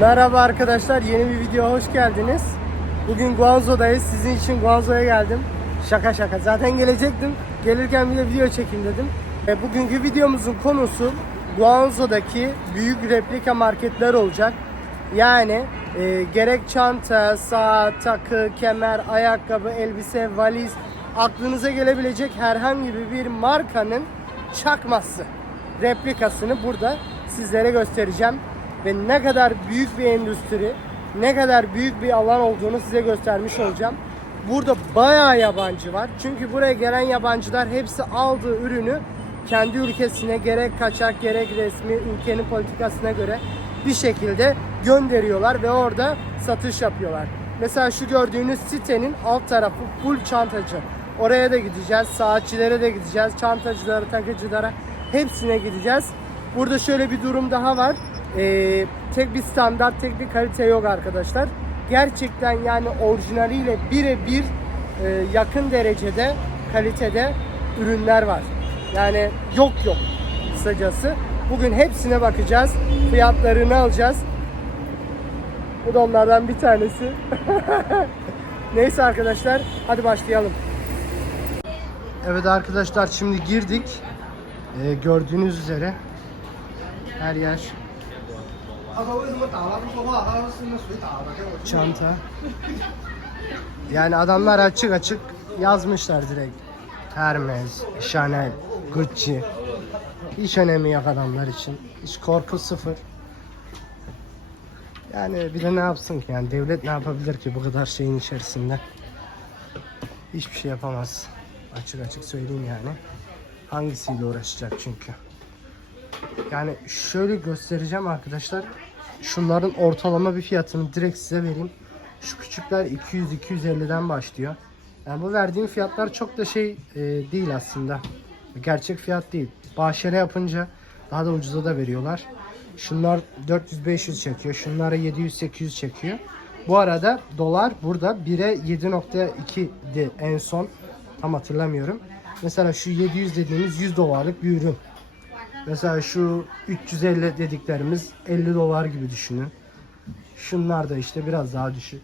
Merhaba arkadaşlar, yeni bir videoya hoş geldiniz. Bugün Guangzhou'dayız. Sizin için Guangzhou'ya geldim. Şaka şaka. Zaten gelecektim. Gelirken bir de video çekeyim dedim. E, bugünkü videomuzun konusu Guangzhou'daki büyük replika marketler olacak. Yani e, gerek çanta, saat, takı, kemer, ayakkabı, elbise, valiz aklınıza gelebilecek herhangi bir markanın çakması, replikasını burada sizlere göstereceğim ve ne kadar büyük bir endüstri, ne kadar büyük bir alan olduğunu size göstermiş olacağım. Burada bayağı yabancı var. Çünkü buraya gelen yabancılar hepsi aldığı ürünü kendi ülkesine gerek kaçak gerek resmi ülkenin politikasına göre bir şekilde gönderiyorlar ve orada satış yapıyorlar. Mesela şu gördüğünüz sitenin alt tarafı full çantacı. Oraya da gideceğiz, saatçilere de gideceğiz, çantacılara, takıcılara hepsine gideceğiz. Burada şöyle bir durum daha var. Ee, tek bir standart, tek bir kalite yok arkadaşlar. Gerçekten yani orijinaliyle birebir e, yakın derecede kalitede ürünler var. Yani yok yok kısacası. Bugün hepsine bakacağız. Fiyatlarını alacağız. Bu da onlardan bir tanesi. Neyse arkadaşlar hadi başlayalım. Evet arkadaşlar şimdi girdik. Ee, gördüğünüz üzere her yer 他说为什么打了不说话？他说是那水打的，结果 çanta. Yani adamlar açık açık yazmışlar direkt. Hermes, Chanel, Gucci. Hiç önemi yok adamlar için. Hiç korku sıfır. Yani bir de ne yapsın ki yani devlet ne yapabilir ki bu kadar şeyin içerisinde? Hiçbir şey yapamaz. Açık açık söyleyeyim yani. Hangisiyle uğraşacak çünkü. Yani şöyle göstereceğim arkadaşlar. Şunların ortalama bir fiyatını direkt size vereyim. Şu küçükler 200-250'den başlıyor. Yani bu verdiğim fiyatlar çok da şey e, değil aslında. Gerçek fiyat değil. Bahşere yapınca daha da ucuza da veriyorlar. Şunlar 400-500 çekiyor. Şunlara 700-800 çekiyor. Bu arada dolar burada 1'e 7.2'di en son. Tam hatırlamıyorum. Mesela şu 700 dediğimiz 100 dolarlık bir ürün. Mesela şu 350 dediklerimiz 50 dolar gibi düşünün. Şunlar da işte biraz daha düşük.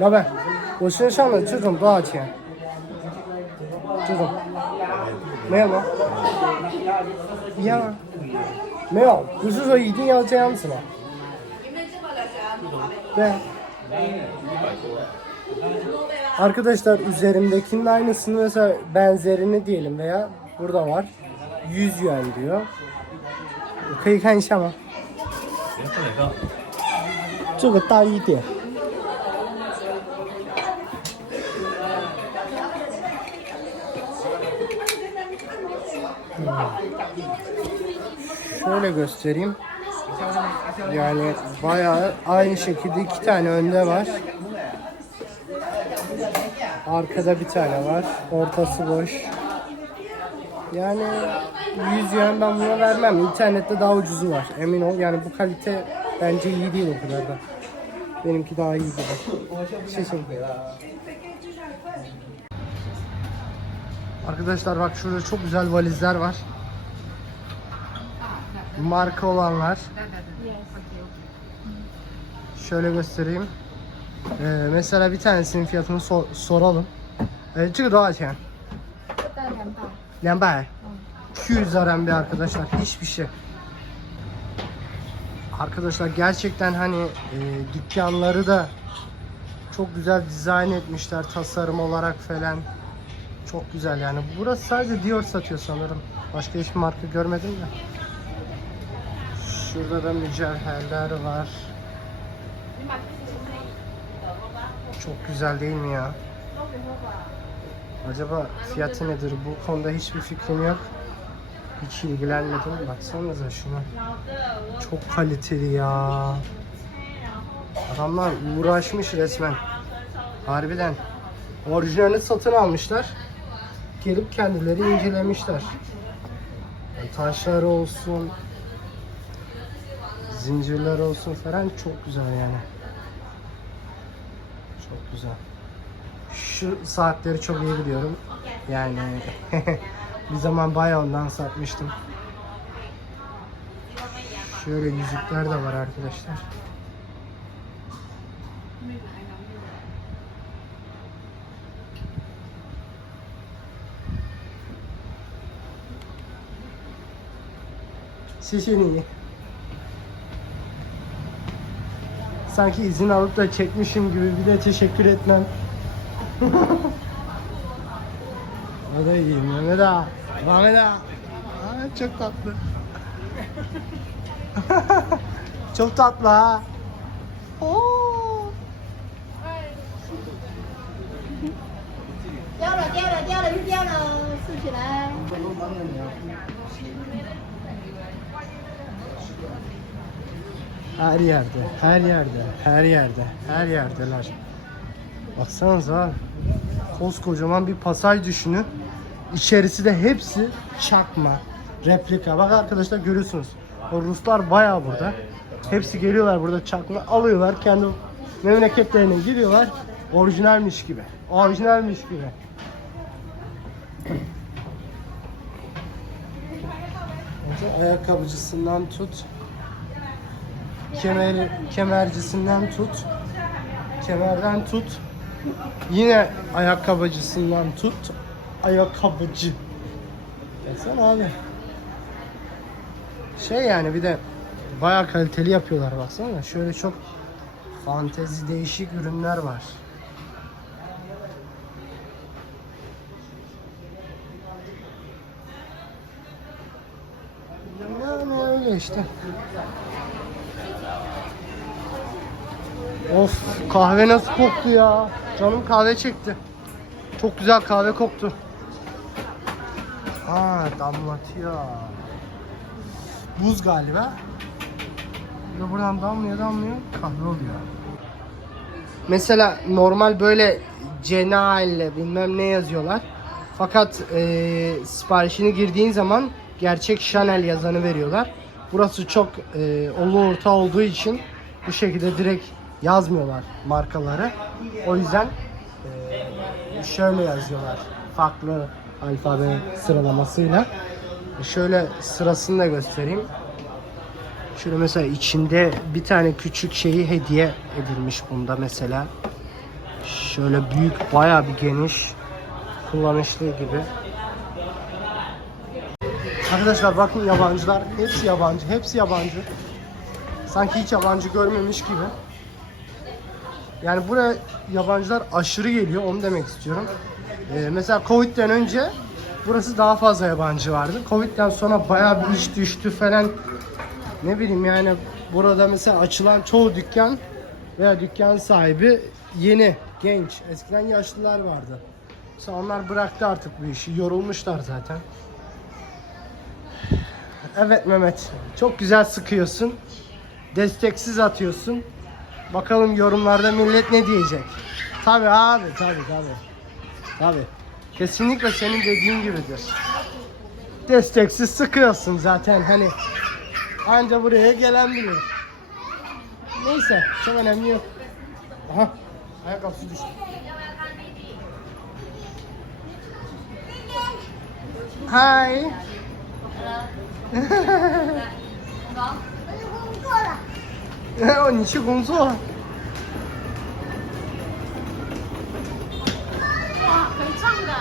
老板，我身上的这种多少钱？这种没有吗？一样啊，没有，不是说一定要这样子吗？对啊。Arkadaşlar üzerimdekinin aynısını mesela benzerini diyelim veya burada var. 100 yuan diyor. 可以看一下吗？这个大一点。 Şöyle göstereyim. Yani bayağı aynı şekilde iki tane önde var. Arkada bir tane var. Ortası boş. Yani 100 yuan ben buna vermem. İnternette daha ucuzu var. Emin ol. Yani bu kalite bence iyi değil o kadar da. Benimki daha iyi gibi. Söyleyeyim. Arkadaşlar bak şurada çok güzel valizler var marka olanlar. Şöyle göstereyim. Ee, mesela bir tanesinin fiyatını so soralım. Ee, çıkı doğa çeken. 200 200 RMB arkadaşlar. Hiçbir şey. Arkadaşlar gerçekten hani e, dükkanları da çok güzel dizayn etmişler tasarım olarak falan. Çok güzel yani. Burası sadece Dior satıyor sanırım. Başka hiçbir marka görmedim de. Şurada da mücevherler var. Çok güzel değil mi ya? Acaba fiyatı nedir? Bu konuda hiçbir fikrim yok. Hiç ilgilenmedim. Baksanıza şuna. Çok kaliteli ya. Adamlar uğraşmış resmen. Harbiden. Orijinalini satın almışlar. Gelip kendileri incelemişler. Yani taşlar olsun, zincirler olsun falan çok güzel yani. Çok güzel. Şu saatleri çok iyi biliyorum. Yani bir zaman bayağı ondan satmıştım. Şöyle yüzükler de var arkadaşlar. Şişini. Sanki izin alıp da çekmişim gibi bir de teşekkür etmem. o da iyi Mehmet ağa. Mehmet ağa. Aa, çok tatlı. çok tatlı ha. Oo. 掉了，掉了，掉了，又掉了，竖起来。 Her yerde, her yerde, her yerde, her yerdeler. Baksanıza. Koskocaman bir pasaj düşünün. İçerisi de hepsi çakma, replika. Bak arkadaşlar görüyorsunuz. O Ruslar bayağı burada. Hepsi geliyorlar burada çakma alıyorlar. Kendi memleketlerine gidiyorlar. Orijinalmiş gibi. Orijinalmiş gibi. Ayakkabıcısından tut, kemer kemercisinden tut, kemerden tut, yine ayakkabıcısından tut, ayakkabıcı. Baksana abi. Şey yani bir de bayağı kaliteli yapıyorlar baksana. Şöyle çok fantezi değişik ürünler var. Yani öyle işte. Of kahve nasıl koktu ya. Canım kahve çekti. Çok güzel kahve koktu. Ha damlatıyor. Buz galiba. Ve buradan damlıyor damlıyor kahve oluyor. Mesela normal böyle Cenale bilmem ne yazıyorlar. Fakat e, siparişini girdiğin zaman gerçek Chanel yazanı veriyorlar. Burası çok e, olu orta olduğu için bu şekilde direkt yazmıyorlar markaları. O yüzden e, şöyle yazıyorlar. Farklı alfabe sıralamasıyla. Şöyle sırasını da göstereyim. Şöyle mesela içinde bir tane küçük şeyi hediye edilmiş bunda mesela. Şöyle büyük bayağı bir geniş kullanışlı gibi. Arkadaşlar bakın yabancılar hepsi yabancı hepsi yabancı. Sanki hiç yabancı görmemiş gibi. Yani buraya yabancılar aşırı geliyor onu demek istiyorum. Ee, mesela Covid'den önce burası daha fazla yabancı vardı. Covid'den sonra bayağı bir iş düştü falan. Ne bileyim yani burada mesela açılan çoğu dükkan veya dükkan sahibi yeni, genç. Eskiden yaşlılar vardı. Mesela onlar bıraktı artık bu işi. Yorulmuşlar zaten. Evet Mehmet. Çok güzel sıkıyorsun. Desteksiz atıyorsun. Bakalım yorumlarda millet ne diyecek. Tabi abi tabi tabi. Tabi. Kesinlikle senin dediğin gibidir. Desteksiz sıkıyorsun zaten hani. Anca buraya gelen bilir. Neyse çok önemli yok. Aha ayakkabısı düştü. Hi. 哦，你去工作？哇，很壮的，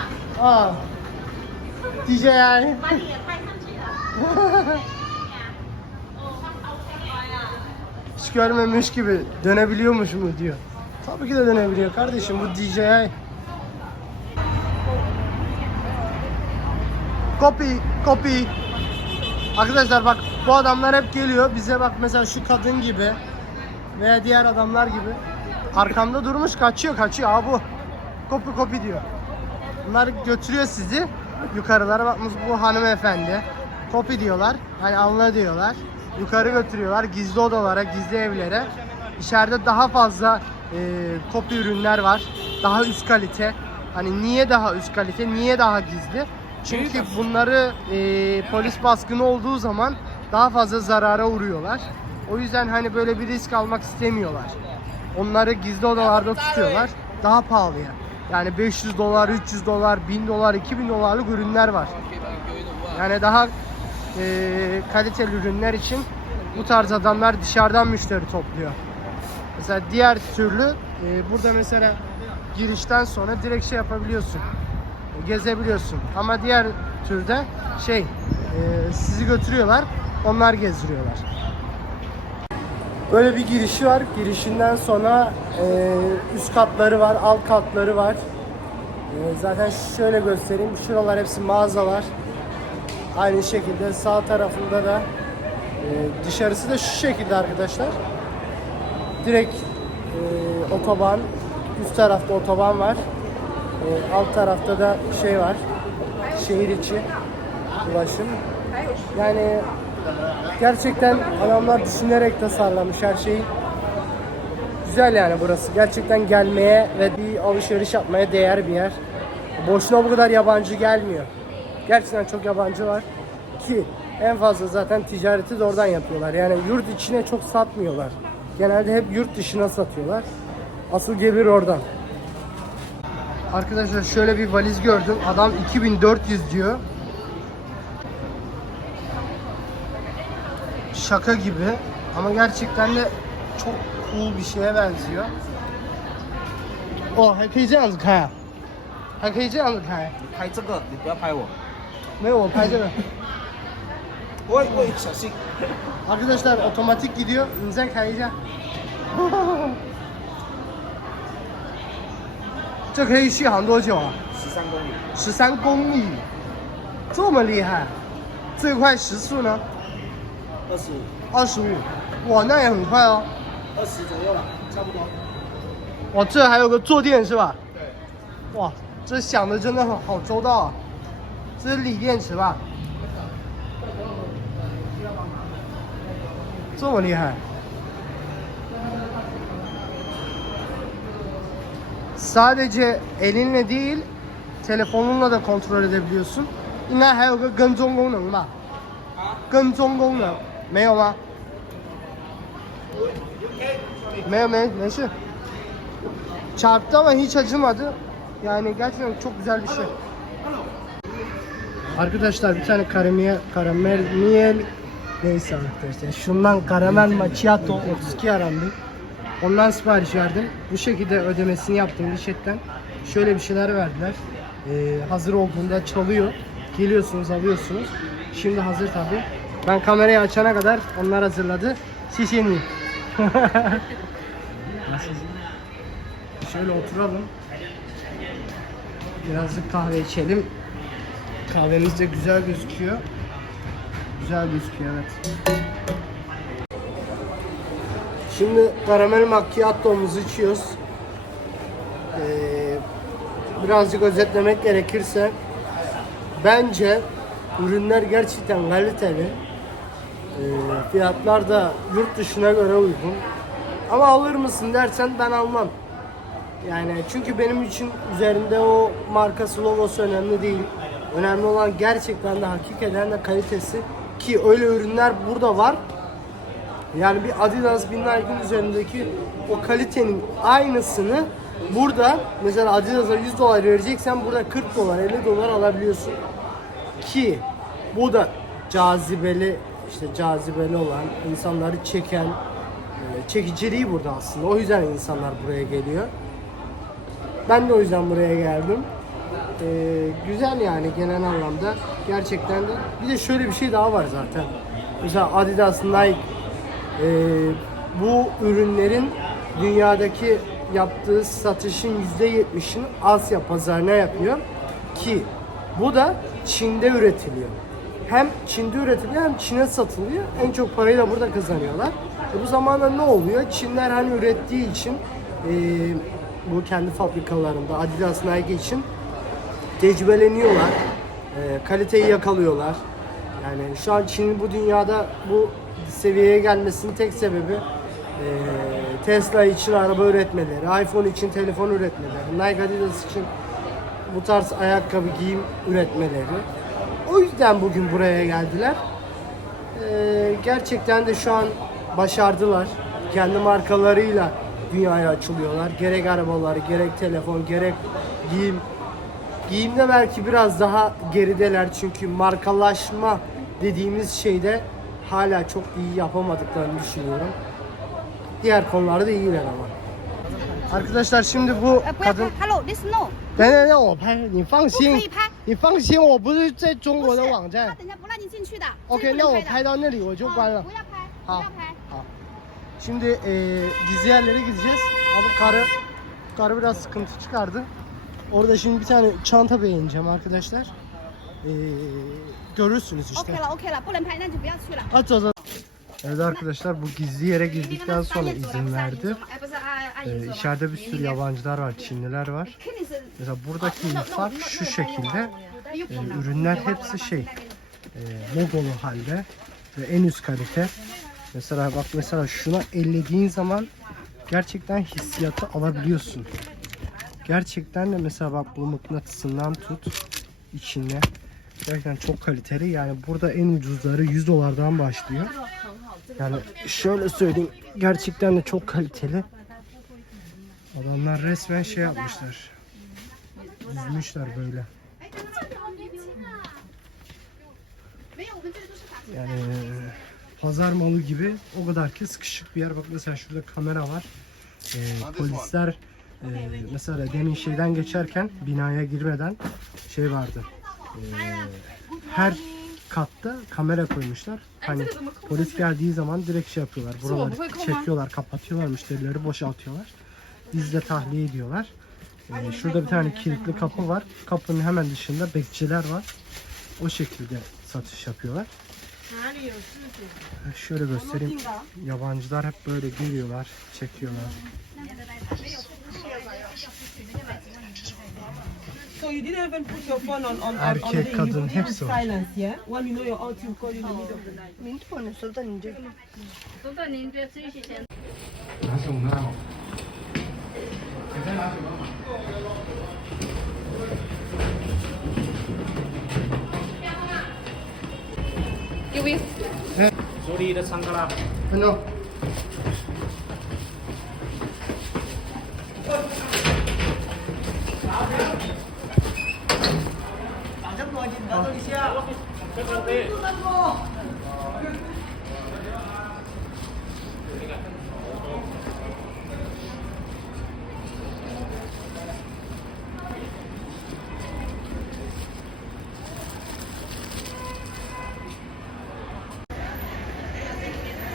啊，DJI。把你也拍上去了。 Hiç görmemiş gibi dönebiliyormuş mu diyor. Tabii ki de dönebiliyor kardeşim bu DJI. Copy, copy. Arkadaşlar bak bu adamlar hep geliyor bize bak mesela şu kadın gibi veya diğer adamlar gibi arkamda durmuş kaçıyor kaçıyor abi bu. Copy copy diyor. Bunlar götürüyor sizi yukarılara bakmış bu hanımefendi Kopi diyorlar. Hani anla diyorlar. Yukarı götürüyorlar gizli odalara, gizli evlere. İçeride daha fazla e, kopi ürünler var. Daha üst kalite. Hani niye daha üst kalite, niye daha gizli? Çünkü bunları e, polis baskını olduğu zaman daha fazla zarara uğruyorlar. O yüzden hani böyle bir risk almak istemiyorlar. Onları gizli odalarda tutuyorlar. Daha pahalıya. Yani 500 dolar, 300 dolar, 1000 dolar, 2000 dolarlık ürünler var. Yani daha e, kaliteli ürünler için bu tarz adamlar dışarıdan müşteri topluyor. Mesela diğer türlü e, burada mesela girişten sonra direkt şey yapabiliyorsun. Gezebiliyorsun. Ama diğer türde şey e, sizi götürüyorlar. Onlar gezdiriyorlar. Böyle bir girişi var. Girişinden sonra e, üst katları var, alt katları var. E, zaten şöyle göstereyim. Şuralar hepsi mağazalar. Aynı şekilde sağ tarafında da e, dışarısı da şu şekilde arkadaşlar. Direkt e, otoban, üst tarafta otoban var. E, alt tarafta da şey var. Şehir içi ulaşım. Yani gerçekten adamlar düşünerek tasarlamış her şeyi. Güzel yani burası. Gerçekten gelmeye ve bir alışveriş yapmaya değer bir yer. Boşuna bu kadar yabancı gelmiyor. Gerçekten çok yabancı var. Ki en fazla zaten ticareti de oradan yapıyorlar. Yani yurt içine çok satmıyorlar. Genelde hep yurt dışına satıyorlar. Asıl gelir oradan. Arkadaşlar şöyle bir valiz gördüm. Adam 2400 diyor. Şaka gibi ama gerçekten de çok cool bir şeye benziyor. Oh, 还可以这样子开啊？还可以这样子开？拍这个，你不要拍我。没有，我拍这个。喂喂，小心！ Arkadaşlar otomatik gidiyor. İnsan kayacak. 这可以续航多久啊？十三公里，十三公里，这么厉害？最快时速呢？ 二十五，二十五。哇，那也很快哦。二十左右了，差不多。哇，这还有个坐垫是吧？对。哇，这想的真的很好周到啊。这是锂电池吧？这么厉害。Sadece elinle değil, telefonunla da kontrol edebiliyorsun. 应该还有个跟踪功能吧？跟踪功能没有吗？没有没没事。Çarptı ama hiç acımadı. Yani gerçekten çok güzel bir şey. Arkadaşlar bir tane karamel, karamel miel neyse arkadaşlar. Şundan karamel macchiato 32 arandı. Ondan sipariş verdim. Bu şekilde ödemesini yaptım Lişet'ten. Şöyle bir şeyler verdiler. Ee, hazır olduğunda çalıyor. Geliyorsunuz alıyorsunuz. Şimdi hazır tabi. Ben kamerayı açana kadar onlar hazırladı. Şişeni. Nasıl? Şöyle oturalım. Birazcık kahve içelim. Kahvemiz de güzel gözüküyor. Güzel gözüküyor evet. Şimdi karamel macchiato'muzu içiyoruz. Ee, birazcık özetlemek gerekirse bence ürünler gerçekten kaliteli. Ee, fiyatlar da yurt dışına göre uygun. Ama alır mısın dersen ben almam. Yani çünkü benim için üzerinde o markası logosu önemli değil. Önemli olan gerçekten de hakikaten de kalitesi ki öyle ürünler burada var. Yani bir Adidas, bir Nike'ın üzerindeki o kalitenin aynısını burada mesela Adidas'a 100 dolar vereceksen burada 40 dolar, 50 dolar alabiliyorsun. Ki bu da cazibeli işte cazibeli olan insanları çeken e, çekiciliği burada aslında. O yüzden insanlar buraya geliyor. Ben de o yüzden buraya geldim. Ee, güzel yani genel anlamda. Gerçekten de. Bir de şöyle bir şey daha var zaten. Mesela Adidas, Nike e, bu ürünlerin dünyadaki yaptığı satışın %70'ini Asya pazarına yapıyor. Ki bu da Çin'de üretiliyor. Hem Çin'de üretiliyor hem Çin'e satılıyor. En çok parayı da burada kazanıyorlar. E bu zamanda ne oluyor? Çinler hani ürettiği için e, bu kendi fabrikalarında Adidas, Nike için tecrübeleniyorlar. E, kaliteyi yakalıyorlar. E, Yani şu an Çin'in bu dünyada bu seviyeye gelmesinin tek sebebi eee, Tesla için araba üretmeleri, iPhone için telefon üretmeleri, Nike Adidas için bu tarz ayakkabı giyim üretmeleri. O yüzden bugün buraya geldiler. Ee, gerçekten de şu an başardılar. Kendi markalarıyla dünyaya açılıyorlar. Gerek arabalar, gerek telefon, gerek giyim. Giyimde belki biraz daha gerideler çünkü markalaşma dediğimiz şeyde hala çok iyi yapamadıklarını düşünüyorum. Diğer konularda iyiler ama. Arkadaşlar şimdi bu kadın... Hello, this no. 等等等我拍，你放不可心以，拍。你放心，我不是在中不是国的网他站。等下不让你进去的。 OK，这是不能那我拍的到那里我就关了哦不。要拍，不好要拍。好. Şimdi eee gizli yerlere gideceğiz. Ama karı, karı biraz sıkıntı çıkardı. Orada şimdi bir tane çanta beğeneceğim arkadaşlar. Eee görürsünüz işte. ，OK 了，OK 了，不能拍，那就不要去了。 Aç o zaman. Evet arkadaşlar bu gizli yere girdikten sonra izin verdi. Ee, içeride bir sürü yabancılar var, Çinliler var. Mesela buradaki insan şu şekilde. Ee, ürünler hepsi şey, e, logolu halde ve en üst kalite. Mesela bak mesela şuna ellediğin zaman gerçekten hissiyatı alabiliyorsun. Gerçekten de mesela bak bu mıknatısından tut içinde. Gerçekten çok kaliteli. Yani burada en ucuzları 100 dolardan başlıyor. Yani şöyle söyleyeyim gerçekten de çok kaliteli. Adamlar resmen şey yapmışlar. Düzmüşler böyle. Yani pazar malı gibi o kadar ki sıkışık bir yer. Bak mesela şurada kamera var. Ee, polisler e, mesela demin şeyden geçerken binaya girmeden şey vardı. Ee, her katta kamera koymuşlar. Hani polis geldiği zaman direkt şey yapıyorlar. Buraları çekiyorlar, kapatıyorlar, müşterileri boşaltıyorlar. İzle tahliye ediyorlar. Ee, şurada bir tane kilitli kapı var. Kapının hemen dışında bekçiler var. O şekilde satış yapıyorlar. Şöyle göstereyim. Yabancılar hep böyle geliyorlar, çekiyorlar. So you didn't even put your phone on on on, on the, kadın, you put it on hepsi var. silence, yeah? When you know you're out, you call in the middle of the night.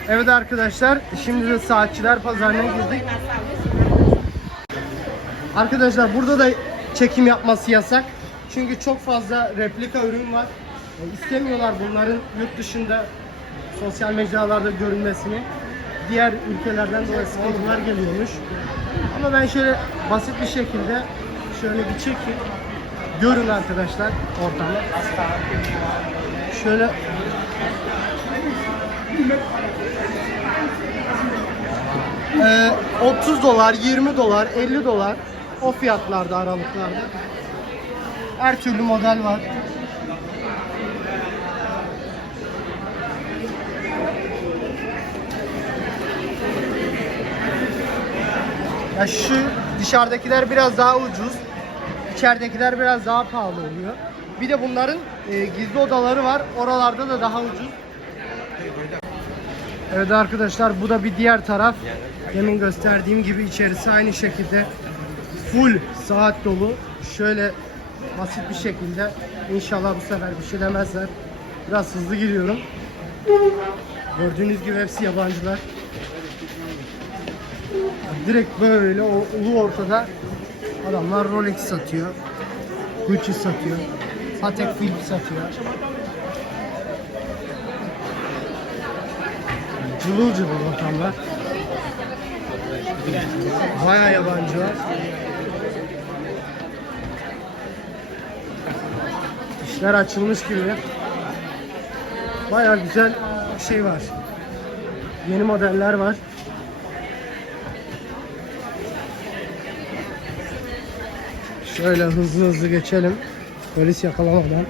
Evet arkadaşlar, şimdi de saatçiler pazarına girdik. Arkadaşlar burada da çekim yapması yasak. Çünkü çok fazla replika ürün var. E, İstemiyorlar bunların yurt dışında sosyal mecralarda görünmesini. Diğer ülkelerden dolayı sıkıntılar geliyormuş. Ama ben şöyle basit bir şekilde şöyle bir çekeyim. Görün arkadaşlar ortamı. Şöyle Ee, 30 dolar, 20 dolar, 50 dolar o fiyatlarda aralıklarda. Her türlü model var. Ya şu dışarıdakiler biraz daha ucuz. içeridekiler biraz daha pahalı oluyor. Bir de bunların e, gizli odaları var. Oralarda da daha ucuz. Evet arkadaşlar bu da bir diğer taraf. Demin gösterdiğim gibi içerisi aynı şekilde full saat dolu. Şöyle basit bir şekilde inşallah bu sefer bir şey demezler. Biraz hızlı giriyorum. Gördüğünüz gibi hepsi yabancılar. Direkt böyle o ulu ortada adamlar Rolex satıyor. Gucci satıyor. Patek Philippe satıyor. Cıvıl cıvıl ortamlar. Baya yabancı var. İşler açılmış gibi. Baya güzel şey var. Yeni modeller var. Şöyle hızlı hızlı geçelim. Polis yakalamadan.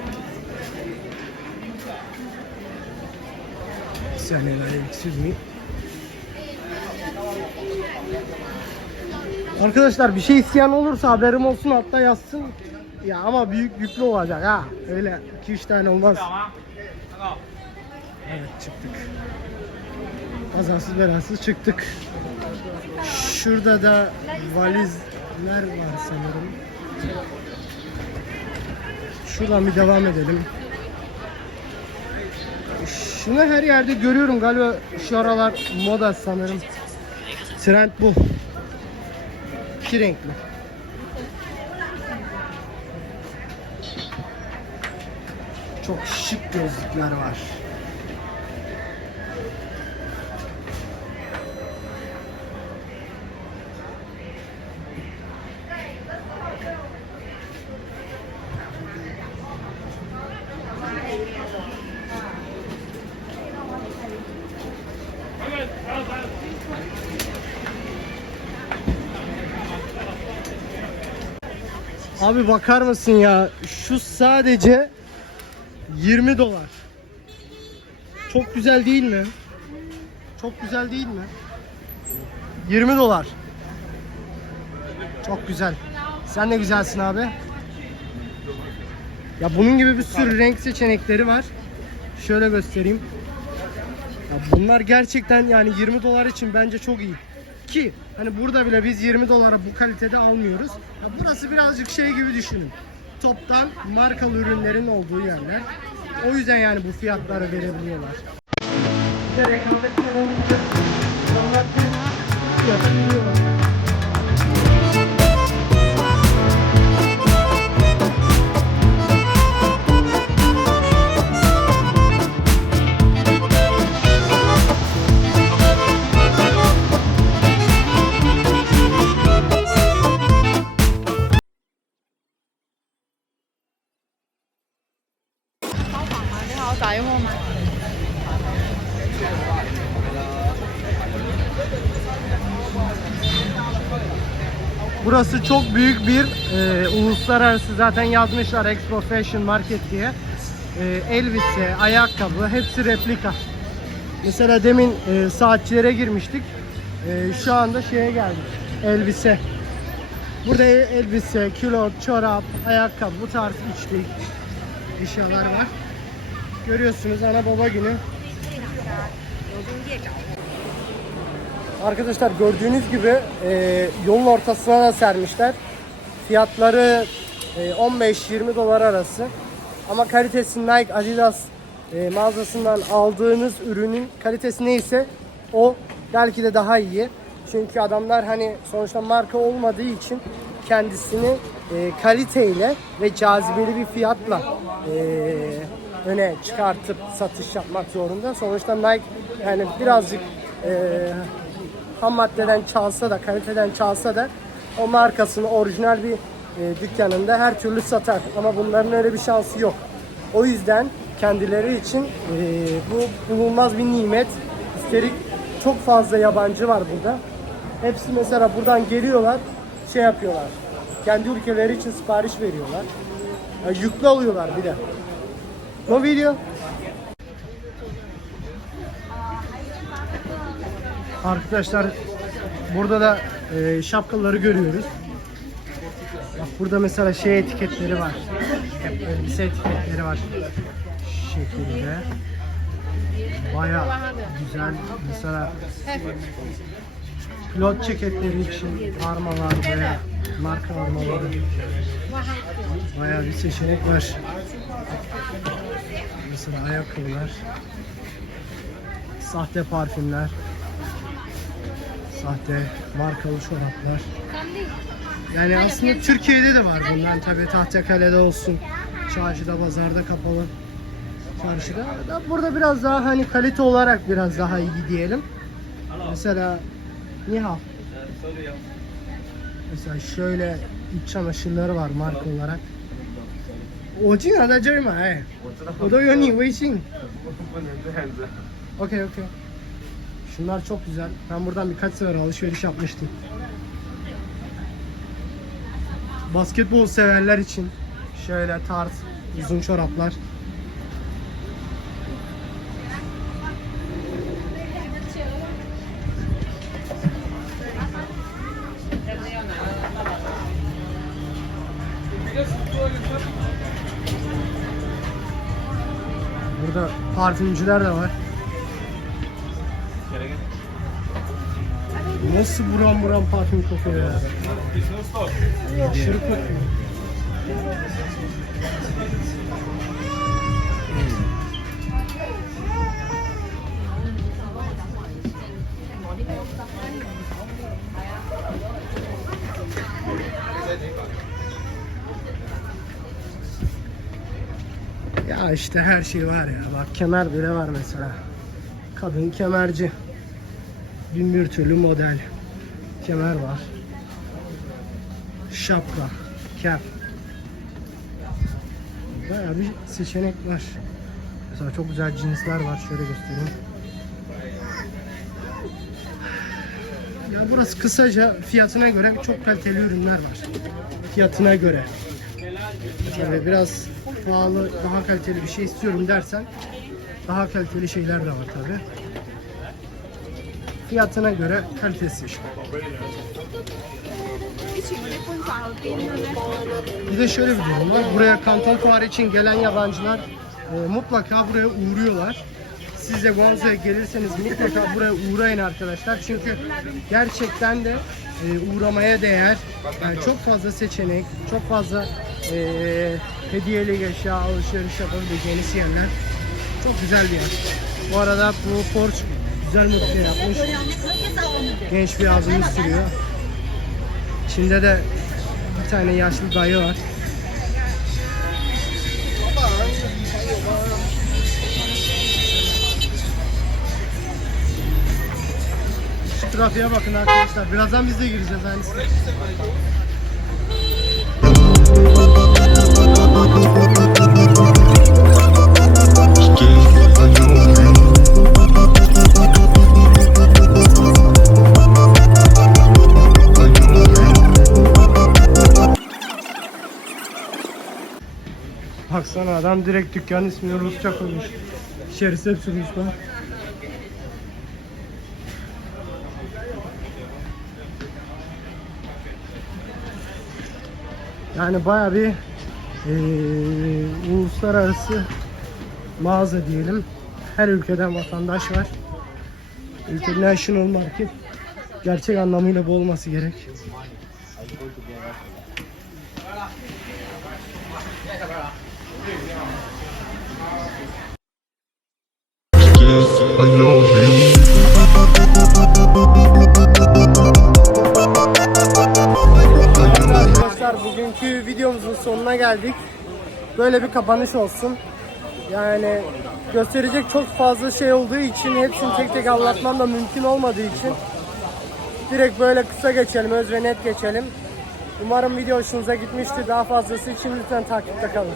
Bir saniye ben excuse me. Arkadaşlar bir şey isteyen olursa haberim olsun hatta yazsın. Ya ama büyük yüklü olacak ha. Öyle 2-3 tane olmaz. Evet çıktık. Kazasız belasız çıktık. Şurada da valizler var sanırım. Şuradan bir devam edelim. Şunu her yerde görüyorum galiba şu aralar moda sanırım. Trend bu. İki renkli. Çok şık gözlükler var. Abi bakar mısın ya? Şu sadece 20 dolar. Çok güzel değil mi? Çok güzel değil mi? 20 dolar. Çok güzel. Sen de güzelsin abi. Ya bunun gibi bir sürü renk seçenekleri var. Şöyle göstereyim. Ya bunlar gerçekten yani 20 dolar için bence çok iyi. Ki hani burada bile biz 20 dolara bu kalitede almıyoruz. Ya burası birazcık şey gibi düşünün. Toptan markalı ürünlerin olduğu yerler. O yüzden yani bu fiyatları verebiliyorlar. Bir Burası çok büyük bir e, uluslararası zaten yazmışlar Expo Fashion Market diye. E, elbise, ayakkabı hepsi replika. Mesela demin e, saatçilere girmiştik. E, şu anda şeye geldik. Elbise. Burada elbise, külot, çorap, ayakkabı bu tarz içlik eşyalar var. Görüyorsunuz ana baba günü. Arkadaşlar gördüğünüz gibi e, yolun ortasına da sermişler. Fiyatları e, 15-20 dolar arası. Ama kalitesi Nike, Adidas e, mağazasından aldığınız ürünün kalitesi neyse o belki de daha iyi. Çünkü adamlar hani sonuçta marka olmadığı için kendisini e, kaliteyle ve cazibeli bir fiyatla e, öne çıkartıp satış yapmak zorunda. Sonuçta Nike yani birazcık e, ham maddeden çalsa da kaliteden çalsa da o markasını orijinal bir e, dükkanında her türlü satar. Ama bunların öyle bir şansı yok. O yüzden kendileri için e, bu bulunmaz bir nimet. Üstelik çok fazla yabancı var burada. Hepsi mesela buradan geliyorlar, şey yapıyorlar. Kendi ülkeleri için sipariş veriyorlar. Ya yüklü alıyorlar bir de. No video. Arkadaşlar burada da e, şapkaları görüyoruz. Bak burada mesela şey etiketleri var. Hep elbise etiketleri var. Şu şekilde. Baya güzel. Mesela pilot ceketleri için armalar veya marka armaları. Baya bir seçenek var. Mesela ayakkabılar. Sahte parfümler. Sahte markalı çoraplar. Yani aslında Türkiye'de de var bunlar tabi Tahtakale'de olsun. Çarşıda, pazarda kapalı. Çarşıda. Da Burada biraz daha hani kalite olarak biraz daha iyi diyelim. Mesela Nihal. Mesela şöyle iç çamaşırları var marka olarak. 我经常在这儿买，我都有你微信。 Okey okey. Şunlar çok güzel. Ben buradan birkaç sefer alışveriş yapmıştım. Basketbol severler için şöyle tarz uzun çoraplar. Burada parfümcüler de var. Nasıl buram buram parfüm kokuyor ya. Aşırı kokuyor. Ya işte her şey var ya. Bak kemer bile var mesela. Kadın kemerci. Bin türlü model. Kemer var. Şapka. Cap. Bayağı bir seçenek var. Mesela çok güzel cinsler var. Şöyle göstereyim. Yani burası kısaca fiyatına göre çok kaliteli ürünler var. Fiyatına göre. Yani biraz pahalı, daha kaliteli bir şey istiyorum dersen daha kaliteli şeyler de var tabi. Fiyatına göre kalitesi işte. Bir de şöyle bir durum var. Buraya kanton fuarı için gelen yabancılar e, mutlaka buraya uğruyorlar. Siz de Guangzhou'ya gelirseniz mutlaka buraya uğrayın arkadaşlar. Çünkü gerçekten de e, uğramaya değer. Yani çok fazla seçenek, çok fazla e, hediyeli eşya, alışveriş yapabileceğiniz yerler. Çok güzel bir yer. Bu arada bu Porsche güzel mutlu yapmış. Genç bir abimiz sürüyor. İçinde de bir tane yaşlı dayı var. Şu trafiğe bakın arkadaşlar. Birazdan biz de gireceğiz aynısını. Baksana adam direkt dükkanın ismini Rusça koymuş. İçerisi hepsi Rusça. Yani baya bir eee, uluslararası mağaza diyelim. Her ülkeden vatandaş var. International market. Gerçek anlamıyla bu olması gerek. Bugünkü videomuzun sonuna geldik. Böyle bir kapanış olsun. Yani gösterecek çok fazla şey olduğu için hepsini tek tek anlatmam da mümkün olmadığı için direkt böyle kısa geçelim, öz ve net geçelim. Umarım video hoşunuza gitmiştir. Daha fazlası için lütfen takipte kalın.